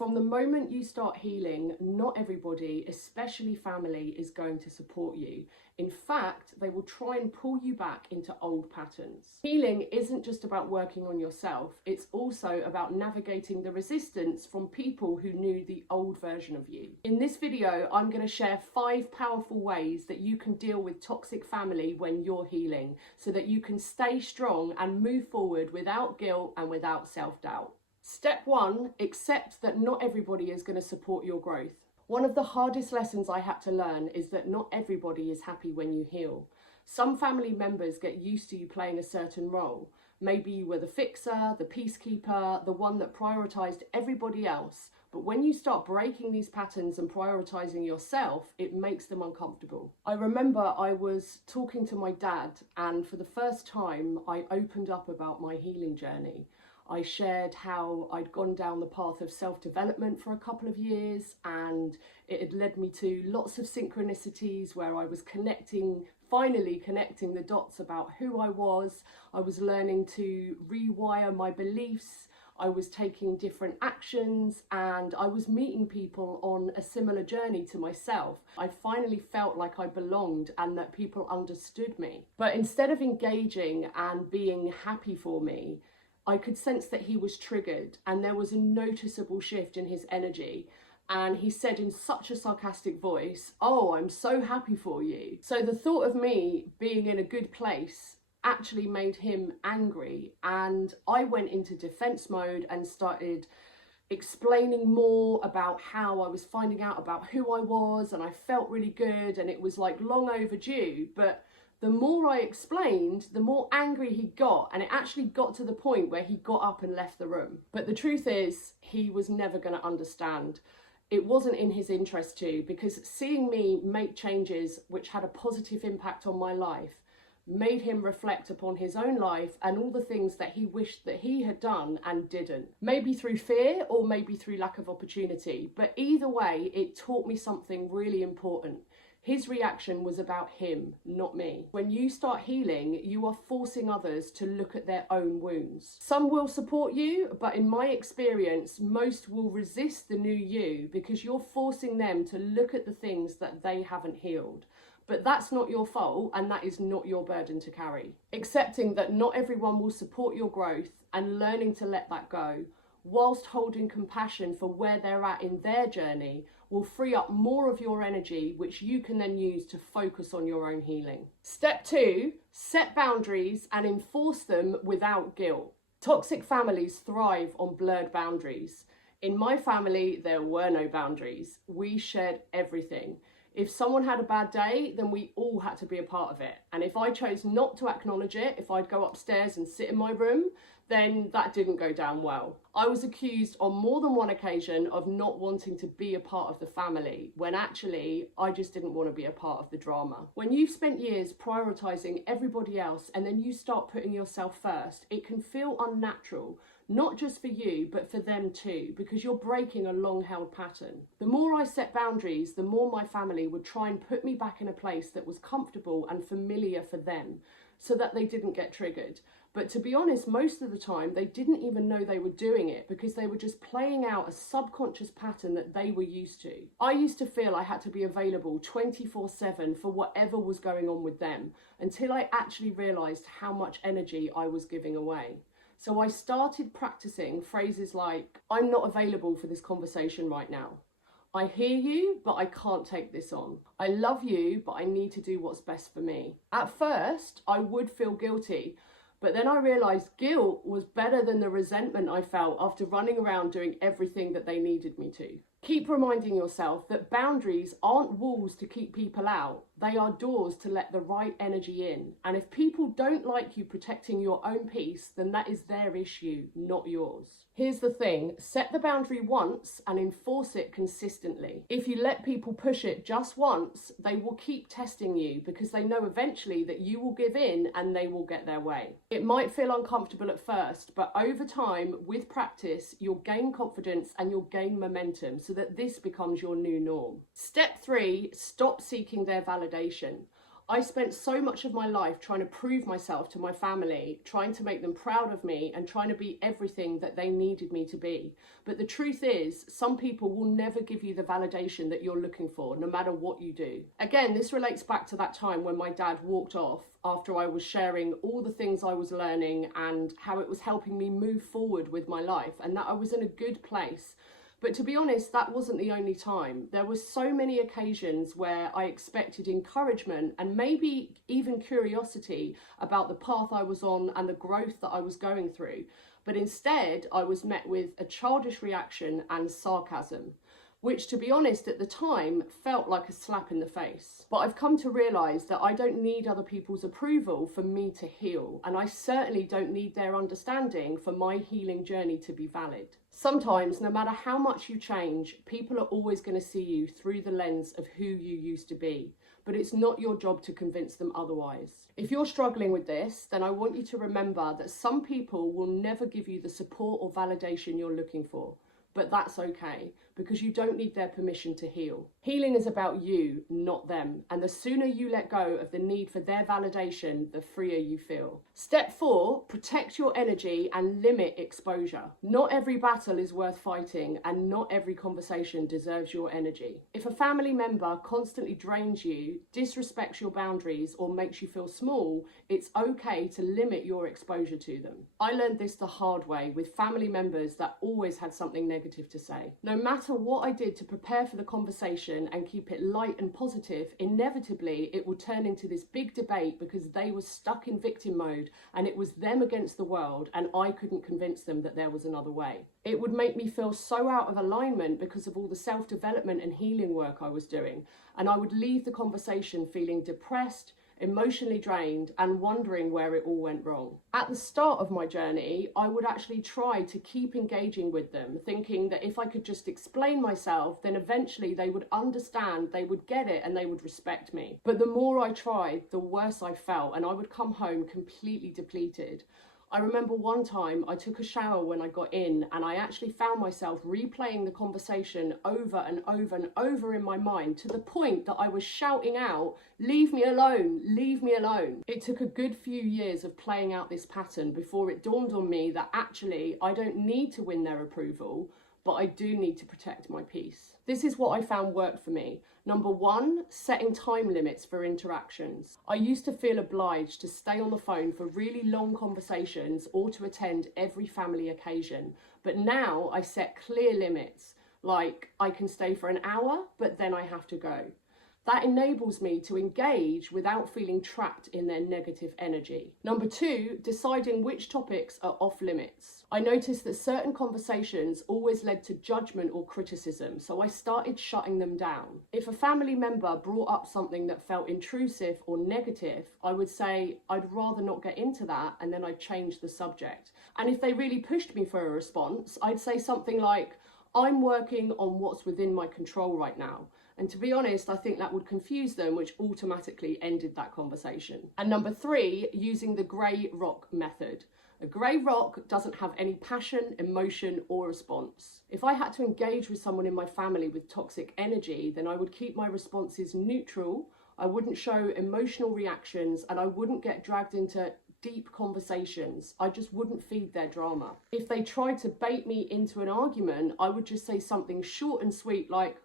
From the moment you start healing, not everybody, especially family, is going to support you. In fact, they will try and pull you back into old patterns. Healing isn't just about working on yourself, it's also about navigating the resistance from people who knew the old version of you. In this video, I'm going to share 5 powerful ways that you can deal with toxic family when you're healing, so that you can stay strong and move forward without guilt and without self-doubt. Step 1, accept that not everybody is going to support your growth. One of the hardest lessons I had to learn is that not everybody is happy when you heal. Some family members get used to you playing a certain role. Maybe you were the fixer, the peacekeeper, the one that prioritized everybody else. But when you start breaking these patterns and prioritizing yourself, it makes them uncomfortable. I remember I was talking to my dad, and for the first time, I opened up about my healing journey. I shared how I'd gone down the path of self-development for a couple of years, and it had led me to lots of synchronicities where I was finally connecting the dots about who I was. I was learning to rewire my beliefs. I was taking different actions, and I was meeting people on a similar journey to myself. I finally felt like I belonged and that people understood me. But instead of engaging and being happy for me, I could sense that he was triggered, and there was a noticeable shift in his energy. And he said in such a sarcastic voice, "Oh, I'm so happy for you." So the thought of me being in a good place actually made him angry, and I went into defense mode and started explaining more about how I was finding out about who I was, and I felt really good, and it was like long overdue. But the more I explained, the more angry he got, and it actually got to the point where he got up and left the room. But the truth is, he was never going to understand. It wasn't in his interest to, because seeing me make changes which had a positive impact on my life made him reflect upon his own life and all the things that he wished that he had done and didn't. Maybe through fear or maybe through lack of opportunity, but either way, it taught me something really important. His reaction was about him, not me. When you start healing, you are forcing others to look at their own wounds. Some will support you, but in my experience, most will resist the new you because you're forcing them to look at the things that they haven't healed. But that's not your fault, and that is not your burden to carry. Accepting that not everyone will support your growth and learning to let that go, whilst holding compassion for where they're at in their journey, will free up more of your energy, which you can then use to focus on your own healing. Step 2, set boundaries and enforce them without guilt. Toxic families thrive on blurred boundaries. In my family, there were no boundaries. We shared everything. If someone had a bad day, then we all had to be a part of it. And if I chose not to acknowledge it, if I'd go upstairs and sit in my room, then that didn't go down well. I was accused on more than one occasion of not wanting to be a part of the family, when actually I just didn't want to be a part of the drama. When you've spent years prioritizing everybody else and then you start putting yourself first, it can feel unnatural. Not just for you, but for them too, because you're breaking a long-held pattern. The more I set boundaries, the more my family would try and put me back in a place that was comfortable and familiar for them, so that they didn't get triggered. But to be honest, most of the time, they didn't even know they were doing it because they were just playing out a subconscious pattern that they were used to. I used to feel I had to be available 24/7 for whatever was going on with them, until I actually realised how much energy I was giving away. So I started practicing phrases like, "I'm not available for this conversation right now. I hear you, but I can't take this on. I love you, but I need to do what's best for me." At first, I would feel guilty, but then I realised guilt was better than the resentment I felt after running around doing everything that they needed me to. Keep reminding yourself that boundaries aren't walls to keep people out. They are doors to let the right energy in. And if people don't like you protecting your own peace, then that is their issue, not yours. Here's the thing, set the boundary once and enforce it consistently. If you let people push it just once, they will keep testing you because they know eventually that you will give in and they will get their way. It might feel uncomfortable at first, but over time, with practice, you'll gain confidence and you'll gain momentum so that this becomes your new norm. Step 3, stop seeking their validation. I spent so much of my life trying to prove myself to my family, trying to make them proud of me and trying to be everything that they needed me to be. But the truth is, some people will never give you the validation that you're looking for, no matter what you do. Again, this relates back to that time when my dad walked off after I was sharing all the things I was learning and how it was helping me move forward with my life and that I was in a good place. But to be honest, that wasn't the only time. There were so many occasions where I expected encouragement and maybe even curiosity about the path I was on and the growth that I was going through. But instead, I was met with a childish reaction and sarcasm, which, to be honest, at the time felt like a slap in the face. But I've come to realise that I don't need other people's approval for me to heal, and I certainly don't need their understanding for my healing journey to be valid. Sometimes, no matter how much you change, people are always going to see you through the lens of who you used to be, but it's not your job to convince them otherwise. If you're struggling with this, then I want you to remember that some people will never give you the support or validation you're looking for. But that's okay, because you don't need their permission to heal. Healing is about you, not them. And the sooner you let go of the need for their validation, the freer you feel. Step 4, protect your energy and limit exposure. Not every battle is worth fighting, and not every conversation deserves your energy. If a family member constantly drains you, disrespects your boundaries, or makes you feel small, it's okay to limit your exposure to them. I learned this the hard way with family members that always had something negative to say. No matter what I did to prepare for the conversation and keep it light and positive, inevitably it would turn into this big debate because they were stuck in victim mode and it was them against the world and I couldn't convince them that there was another way. It would make me feel so out of alignment because of all the self-development and healing work I was doing, and I would leave the conversation feeling depressed, emotionally drained and wondering where it all went wrong. At the start of my journey, I would actually try to keep engaging with them, thinking that if I could just explain myself, then eventually they would understand, they would get it and they would respect me. But the more I tried, the worse I felt, and I would come home completely depleted. I remember one time I took a shower when I got in and I actually found myself replaying the conversation over and over and over in my mind to the point that I was shouting out, "Leave me alone, leave me alone." It took a good few years of playing out this pattern before it dawned on me that actually I don't need to win their approval, but I do need to protect my peace. This is what I found worked for me. Number 1, setting time limits for interactions. I used to feel obliged to stay on the phone for really long conversations or to attend every family occasion. But now I set clear limits, like I can stay for an hour, but then I have to go. That enables me to engage without feeling trapped in their negative energy. Number 2, deciding which topics are off limits. I noticed that certain conversations always led to judgment or criticism, so I started shutting them down. If a family member brought up something that felt intrusive or negative, I would say, "I'd rather not get into that," and then I'd change the subject. And if they really pushed me for a response, I'd say something like, "I'm working on what's within my control right now." And to be honest, I think that would confuse them, which automatically ended that conversation. And number 3, using the grey rock method. A grey rock doesn't have any passion, emotion, or response. If I had to engage with someone in my family with toxic energy, then I would keep my responses neutral, I wouldn't show emotional reactions, and I wouldn't get dragged into deep conversations. I just wouldn't feed their drama. If they tried to bait me into an argument, I would just say something short and sweet like,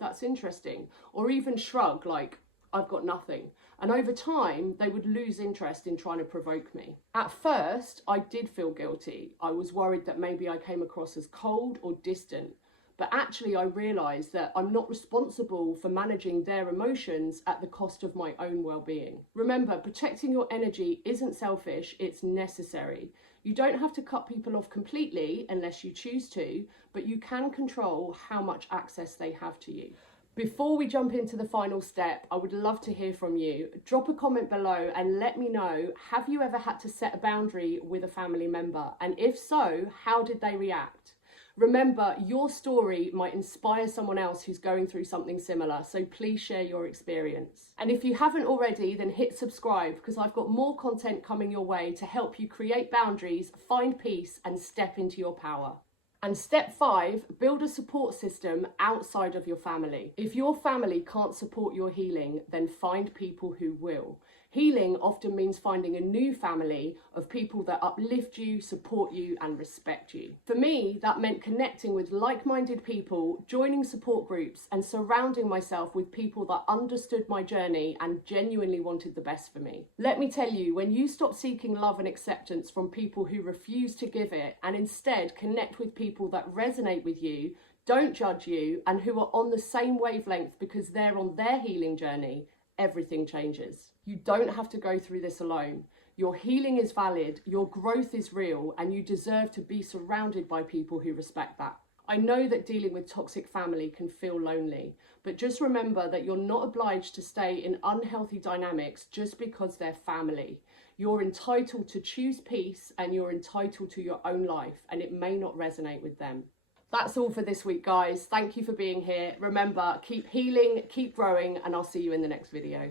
"That's interesting," or even shrug like, "I've got nothing." And over time, they would lose interest in trying to provoke me. At first, I did feel guilty. I was worried that maybe I came across as cold or distant. But actually, I realised that I'm not responsible for managing their emotions at the cost of my own well-being. Remember, protecting your energy isn't selfish, it's necessary. You don't have to cut people off completely unless you choose to, but you can control how much access they have to you. Before we jump into the final step, I would love to hear from you. Drop a comment below and let me know, have you ever had to set a boundary with a family member? And if so, how did they react? Remember, your story might inspire someone else who's going through something similar, so please share your experience. And if you haven't already, then hit subscribe because I've got more content coming your way to help you create boundaries, find peace, and step into your power. And step 5, build a support system outside of your family. If your family can't support your healing, then find people who will. Healing often means finding a new family of people that uplift you, support you, and respect you. For me, that meant connecting with like-minded people, joining support groups, and surrounding myself with people that understood my journey and genuinely wanted the best for me. Let me tell you, when you stop seeking love and acceptance from people who refuse to give it, and instead connect with people that resonate with you, don't judge you, and who are on the same wavelength because they're on their healing journey, everything changes. You don't have to go through this alone. Your healing is valid, your growth is real, and you deserve to be surrounded by people who respect that. I know that dealing with toxic family can feel lonely, but just remember that you're not obliged to stay in unhealthy dynamics just because they're family. You're entitled to choose peace, and you're entitled to your own life, and it may not resonate with them. That's all for this week, guys. Thank you for being here. Remember, keep healing, keep growing, and I'll see you in the next video.